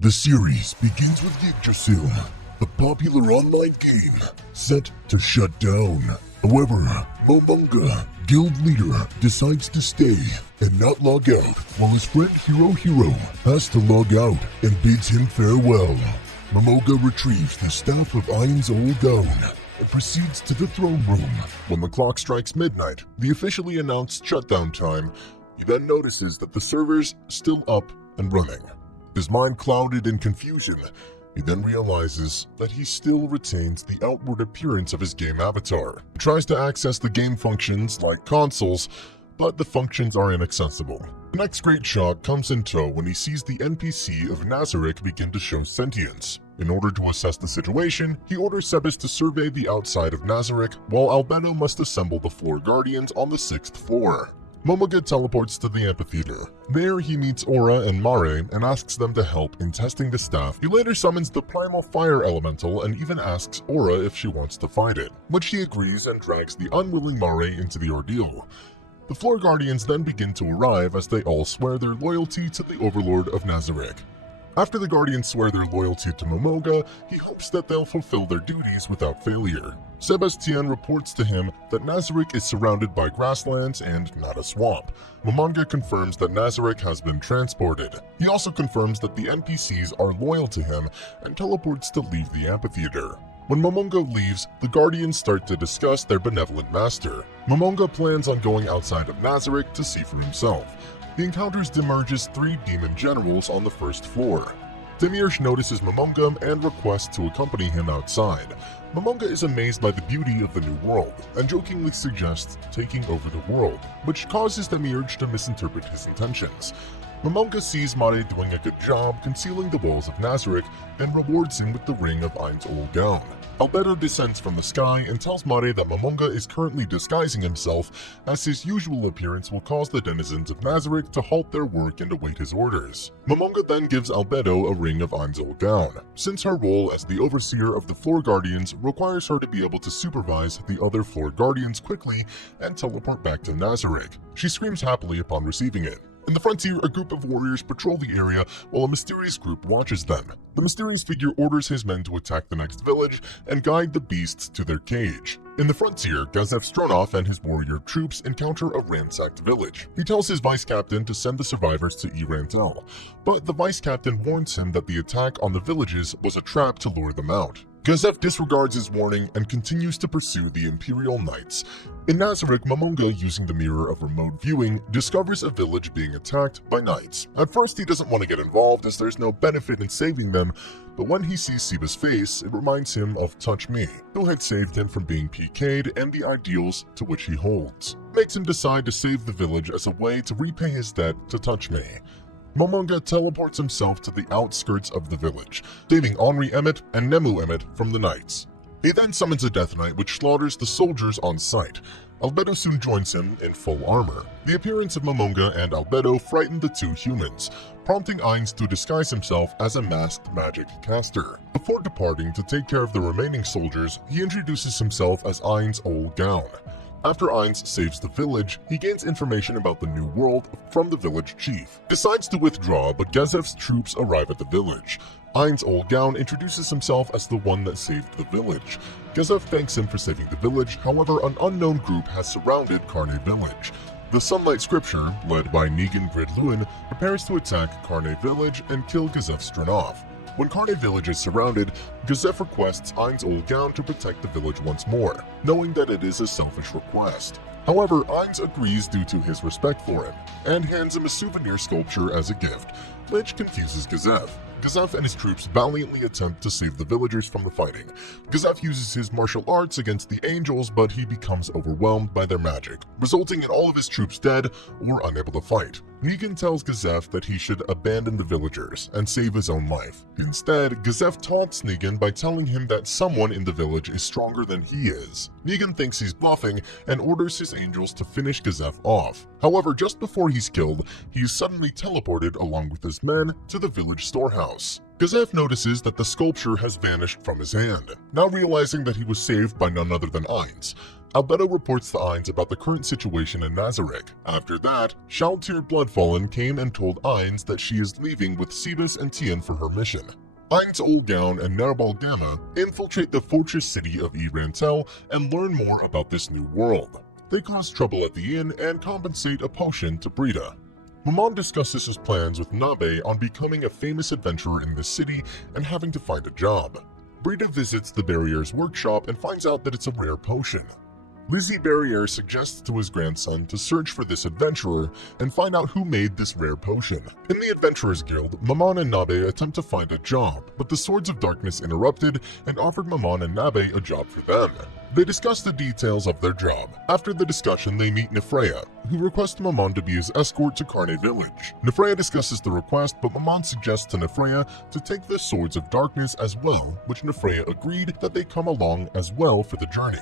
The series begins with Yggdrasil, the popular online game, set to shut down. However, Momonga, guild leader, decides to stay and not log out, while his friend Hero has to log out and bids him farewell. Momonga retrieves the staff of Ain's old gown and proceeds to the throne room. When the clock strikes midnight, the officially announced shutdown time, he then notices that the server's still up and running. His mind clouded in confusion, he then realizes that he still retains the outward appearance of his game avatar. He tries to access the game functions like consoles, but the functions are inaccessible. The next great shock comes in tow when he sees the NPC of Nazarick begin to show sentience. In order to assess the situation, he orders Sebas to survey the outside of Nazarick, while Albedo must assemble the floor guardians on the 6th floor. Momonga teleports to the amphitheater. There he meets Aura and Mare and asks them to help in testing the staff. He later summons the primal fire elemental and even asks Aura if she wants to fight it, which she agrees and drags the unwilling Mare into the ordeal. The floor guardians then begin to arrive as they all swear their loyalty to the Overlord of Nazarick. After the Guardians swear their loyalty to Momonga, he hopes that they'll fulfill their duties without failure. Sebastian reports to him that Nazarick is surrounded by grasslands and not a swamp. Momonga confirms that Nazarick has been transported. He also confirms that the NPCs are loyal to him and teleports to leave the amphitheater. When Momonga leaves, the Guardians start to discuss their benevolent master. Momonga plans on going outside of Nazarick to see for himself. He encounters Demerge's 3 demon generals on the 1st floor. Demerge notices Momonga and requests to accompany him outside. Momonga is amazed by the beauty of the new world and jokingly suggests taking over the world, which causes Demerge to misinterpret his intentions. Momonga sees Mare doing a good job concealing the walls of Nazarick and rewards him with the ring of Ain's old gown. Albedo descends from the sky and tells Mare that Momonga is currently disguising himself, as his usual appearance will cause the denizens of Nazarick to halt their work and await his orders. Momonga then gives Albedo a ring of Ain's old gown, since her role as the overseer of the floor guardians requires her to be able to supervise the other floor guardians quickly and teleport back to Nazarick. She screams happily upon receiving it. In the frontier, a group of warriors patrol the area while a mysterious group watches them. The mysterious figure orders his men to attack the next village and guide the beasts to their cage. In the frontier, Gazef Stronov and his warrior troops encounter a ransacked village. He tells his vice captain to send the survivors to Irantel, but the vice captain warns him that the attack on the villages was a trap to lure them out. Gazef disregards his warning and continues to pursue the Imperial Knights. In Nazarick, Momonga, using the mirror of remote viewing, discovers a village being attacked by knights. At first, he doesn't want to get involved as there's no benefit in saving them, but when he sees Siba's face, it reminds him of Touch Me, who had saved him from being PK'd and the ideals to which he holds. It makes him decide to save the village as a way to repay his debt to Touch Me. Momonga teleports himself to the outskirts of the village, saving Henri Emmett and Nemu Emmett from the knights. He then summons a Death Knight which slaughters the soldiers on sight. Albedo soon joins him in full armor. The appearance of Momonga and Albedo frighten the 2 humans, prompting Ainz to disguise himself as a masked magic caster. Before departing to take care of the remaining soldiers, he introduces himself as Ain's old gown. After Ainz saves the village, he gains information about the new world from the village chief. Decides to withdraw, but Gazef's troops arrive at the village. Ain's old gown introduces himself as the one that saved the village. Gazef thanks him for saving the village, however an unknown group has surrounded Carne Village. The Sunlight Scripture, led by Negan Gridluin, prepares to attack Carne Village and kill Gazef Stronov. When Carne Village is surrounded, Gazef requests Ain's old gown to protect the village once more, knowing that it is a selfish request. However, Ainz agrees due to his respect for him, and hands him a souvenir sculpture as a gift, which confuses Gazef. Gazef and his troops valiantly attempt to save the villagers from the fighting. Gazef uses his martial arts against the angels, but he becomes overwhelmed by their magic, resulting in all of his troops dead or unable to fight. Negan tells Gazef that he should abandon the villagers and save his own life. Instead, Gazef taunts Negan by telling him that someone in the village is stronger than he is. Negan thinks he's bluffing and orders his angels to finish Gazef off. However, just before he's killed, he's suddenly teleported along with his men to the village storehouse. Gazef notices that the sculpture has vanished from his hand. Now realizing that he was saved by none other than Ainz, Albedo reports to Ainz about the current situation in Nazareth. After that, Shaltir Bloodfallen came and told Ainz that she is leaving with Cebus and Tien for her mission. Ainz Olgaun and Narbal Gamma infiltrate the fortress city of Irantel and learn more about this new world. They cause trouble at the inn and compensate a potion to Brita. Momon discusses his plans with Nabe on becoming a famous adventurer in the city and having to find a job. Brita visits the Barrier's workshop and finds out that it's a rare potion. Lizzie Barrier suggests to his grandson to search for this adventurer and find out who made this rare potion. In the Adventurers Guild, Momon and Nabe attempt to find a job, but the Swords of Darkness interrupted and offered Momon and Nabe a job for them. They discuss the details of their job. After the discussion, they meet Nefreya, who requests Momon to be his escort to Carne Village. Nefreya discusses the request, but Momon suggests to Nefreya to take the Swords of Darkness as well, which Nefreya agreed that they come along as well for the journey.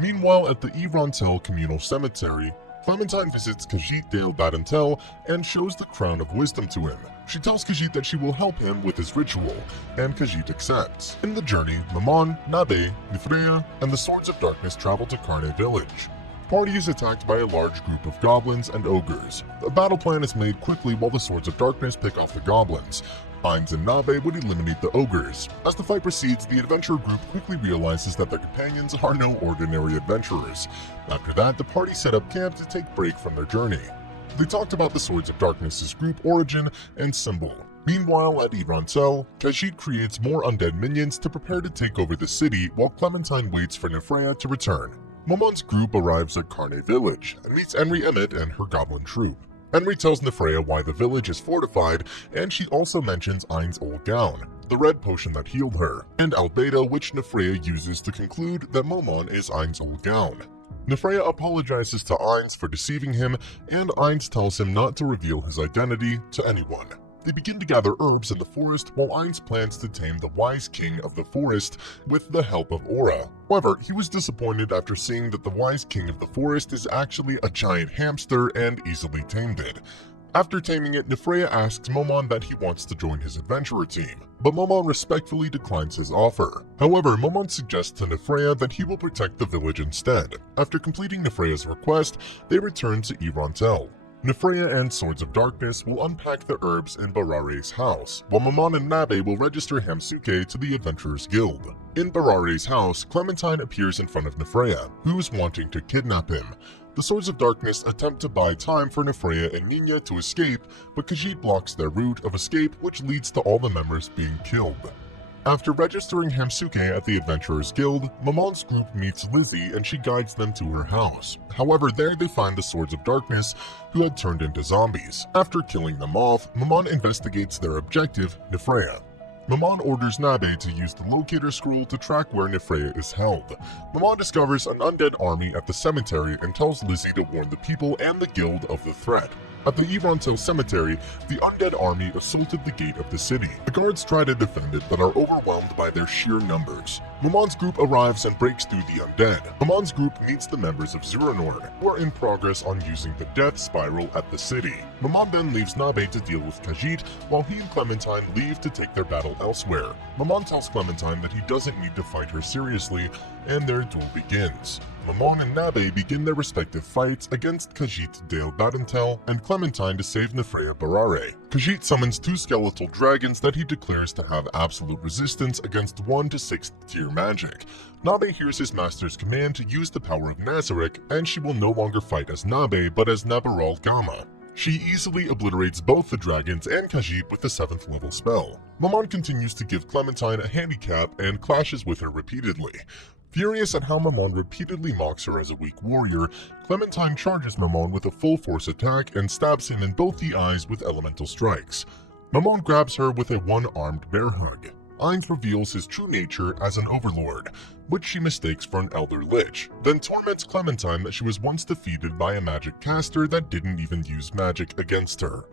Meanwhile, at the Irantel Communal Cemetery, Clementine visits Khajiit Dale Badentel and shows the Crown of Wisdom to him. She tells Khajiit that she will help him with his ritual, and Khajiit accepts. In the journey, Momon, Nabe, Nefreya, and the Swords of Darkness travel to Carne Village. The party is attacked by a large group of goblins and ogres. A battle plan is made quickly while the Swords of Darkness pick off the goblins. Ainz and Nabe would eliminate the ogres. As the fight proceeds, the adventurer group quickly realizes that their companions are no ordinary adventurers. After that, the party set up camp to take a break from their journey. They talked about the Swords of Darkness's group origin and symbol. Meanwhile, at Irantel, Khajiit creates more undead minions to prepare to take over the city while Clementine waits for Nefreya to return. Momon's group arrives at Carne Village and meets Henry Emmett and her goblin troop. Henry tells Nefreya why the village is fortified, and she also mentions Ainz Olgaun, the red potion that healed her, and Albedo, which Nefreya uses to conclude that Momon is Ainz Olgaun. Nefreya apologizes to Ainz for deceiving him, and Ainz tells him not to reveal his identity to anyone. They begin to gather herbs in the forest while Ainz plans to tame the wise king of the forest with the help of Aura. However, he was disappointed after seeing that the wise king of the forest is actually a giant hamster and easily tamed it. After taming it, Nefreya asks Momon that he wants to join his adventurer team, but Momon respectfully declines his offer. However, Momon suggests to Nefreya that he will protect the village instead. After completing Nefreya's request, they return to Irantel. Nefreya and Swords of Darkness will unpack the herbs in Barare's house, while Momon and Nabe will register Hamsuke to the Adventurers Guild. In Barare's house, Clementine appears in front of Nefreya, who is wanting to kidnap him. The Swords of Darkness attempt to buy time for Nefreya and Nina to escape, but Khajiit blocks their route of escape, which leads to all the members being killed. After registering Hamsuke at the Adventurers Guild, Momon's group meets Lizzie and she guides them to her house. However, there they find the Swords of Darkness, who had turned into zombies. After killing them off, Momon investigates their objective, Nefreya. Momon orders Nabe to use the locator scroll to track where Nefreya is held. Momon discovers an undead army at the cemetery and tells Lizzie to warn the people and the guild of the threat. At the Irantel cemetery, the undead army assaulted the gate of the city. The guards try to defend it but are overwhelmed by their sheer numbers. Momon's group arrives and breaks through the undead. Momon's group meets the members of Zuranord, who are in progress on using the death spiral at the city. Momon then leaves Nabe to deal with Khajiit, while he and Clementine leave to take their battle elsewhere. Momon tells Clementine that he doesn't need to fight her seriously, and their duel begins. Momon and Nabe begin their respective fights against Khajiit Dale Badentel and Clementine to save Nefreya Barare. Khajiit summons two skeletal dragons that he declares to have absolute resistance against 1 to 6th tier magic. Nabe hears his master's command to use the power of Nazareth, and she will no longer fight as Nabe but as Nabaral Gama. She easily obliterates both the dragons and Khajiit with the 7th level spell. Momon continues to give Clementine a handicap and clashes with her repeatedly. Furious at how Momon repeatedly mocks her as a weak warrior, Clementine charges Momon with a full force attack and stabs him in both the eyes with elemental strikes. Momon grabs her with a one-armed bear hug. Ainz reveals his true nature as an Overlord, which she mistakes for an Elder Lich, then torments Clementine that she was once defeated by a magic caster that didn't even use magic against her.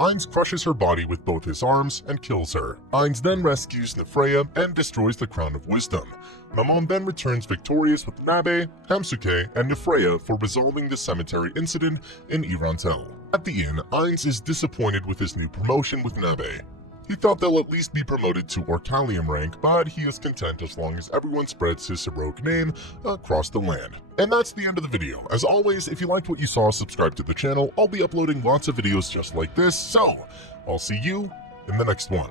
Ainz crushes her body with both his arms and kills her. Ainz then rescues Nefreya and destroys the Crown of Wisdom. Momon then returns victorious with Nabe, Hamsuke, and Nefreya for resolving the cemetery incident in Irantel. At the inn, Ainz is disappointed with his new promotion with Nabe. He thought they'll at least be promoted to Orcalium rank, but he is content as long as everyone spreads his heroic name across the land. And that's the end of the video. As always, if you liked what you saw, subscribe to the channel. I'll be uploading lots of videos just like this, so I'll see you in the next one.